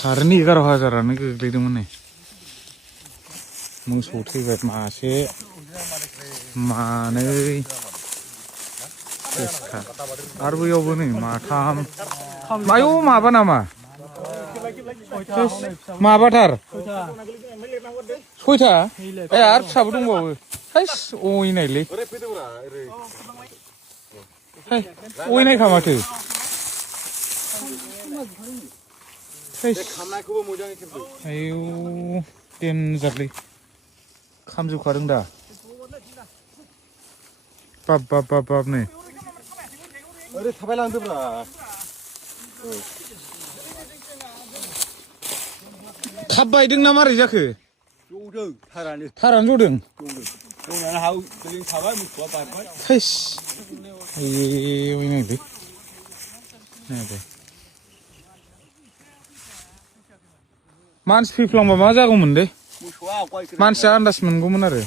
खारेन्ट 11,000 गोग्लैदोंमोन नै मोसौ थैबाय मासे मानै आरो बैयावबो नै माथाम मायाव माबा नामा माबाथार सयथा ए आरो फिसाबो दंबावो हाइस अयनायलै अयनायखा माथो आयौ देनजारलै खामजोबखादों दा बाब बाब बाब बाब नै ओरै थाबायलांदोब्रा थाब बायदों ना मारै जाखो जदों थारानो जदों जनानै हाव गोलिं थाबाय मोसौआ बारबाय थैस नायदो नायदो मानसि फैफ्लांबा मा जागौमोन दे मानसिया आन्दाज मोनगौमोन आरो